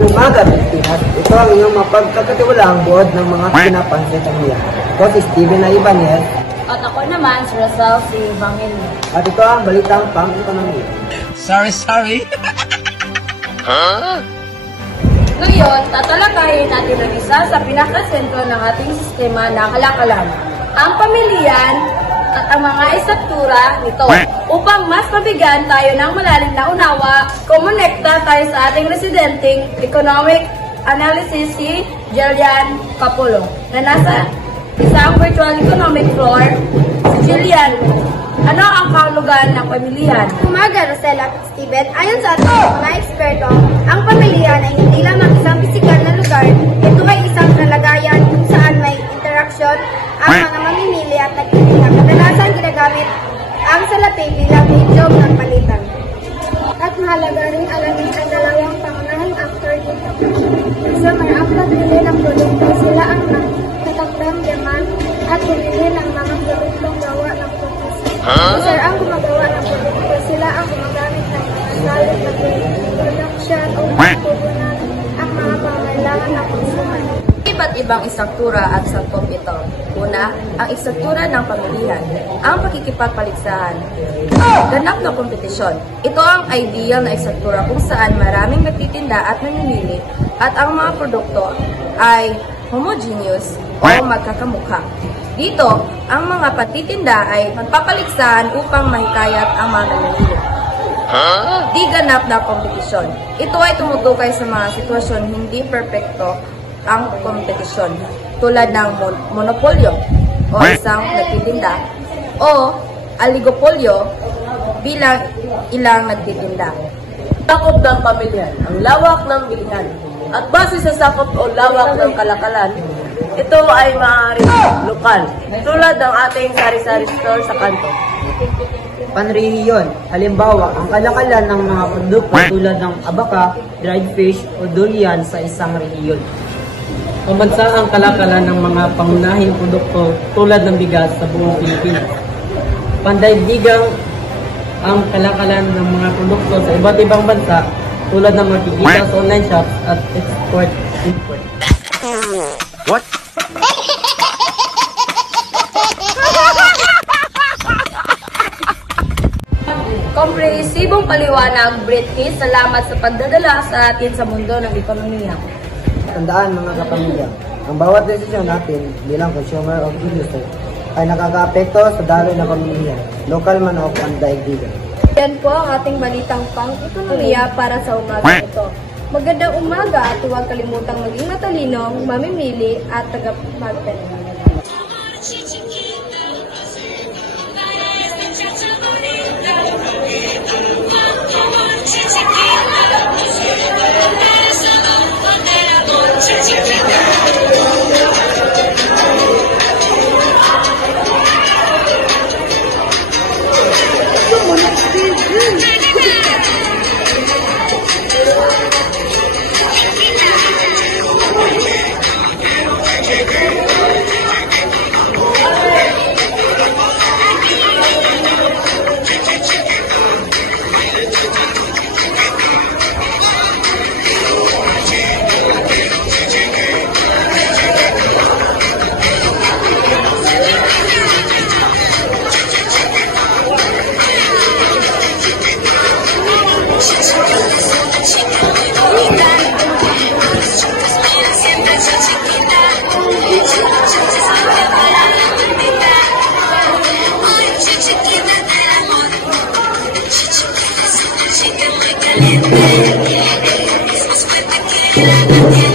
Umaga, Pilipinas. Ito ang iyong mapagkakatiwalaang buod ng mga pinapansin sa niya. Ako si Steven Ibanez. At ako naman, si Rosal C. Bangilio. At ito ang balitang pang-ekonomiya. Sorry. Ngayon, tatalakayin natin ang isa sa pinakasentro ng ating sistema na kalakalan, ang pamilyan at ang mga istruktura nito. Upang mas mabigyan tayo ng malalim na unawa, kumonekta tayo sa ating residenteng economic analysis si Jillian Capulo na nasa isang virtual economic floor. Si Jillian, ano ang kahulugan ng pamilyan? Umaga, Rosella at Steven. Ayon sa ating mga eksperto, ang pamilya ay hindi lamang isang pisikal na lugar. Ito ay isang kalagayan kung saan may interaksyon ang mga mamimili at nagtitinda. Kadalasan ginagamit ang salapi bilang medium ng palitan. At mahalaga rin alamin ang dalawang pangunahing actor dito. Sa mga bili ng produkto, sila ang natatakdang demand at bumili ng mga produktong gawa ng produkto. Sir ang gumagawa ng produkto, sila ang gumagamit ng mga salot na production o pupunan ang mga pangailangan ng konsumer. Iba't ibang istruktura at sangkop ito. Una, ang istruktura ng pamilihan, ang pakikipagpaligsahan. Ganap na kompetisyon. Ito ang ideal na istruktura kung saan maraming nagtitinda at namimili at ang mga produkto ay homogeneous o magkakamukha. Dito, ang mga patitinda ay magpapaligsahan upang mahikayat ang mga namimili. Di ganap na kompetisyon. Ito ay tumutukoy sa mga sitwasyon hindi perpekto ang kompetisyon tulad ng monopolyo o isang nagtitinda o aligopolyo bilang ilang nagtitinda. Sakop ng pamilya, ang lawak ng bilihan. At base sa sakop o lawak ng kalakalan, ito ay maaaring lokal, tulad ng ating sari-sari store sa kanto. Panrehiyon, halimbawa, ang kalakalan ng mga produkto tulad ng abaka, dried fish o durian sa isang rehiyon. Pambansaang kalakalan ng mga pangunahing produkto tulad ng bigas sa buong Pilipinas. Pandaigdigang ang kalakalan ng mga produkto sa iba't ibang bansa tulad ng makikita sa online shops at export-import. What? Komprehensibong paliwanag, Britney, salamat sa pagdadala sa atin sa mundo ng ekonomiya. Tandaan mga kapamilya, ang bawat desisyon natin bilang consumer of industry ay nakakaapekto sa daloy ng pamilya, lokal man o pandaigdigan. Yan po ang ating balitang pang-ekonomiya para sa umaga ito. Magandang umaga at huwag kalimutang maging matalinong, mamimili at tagapagtanim. Caliente, es más fuerte que la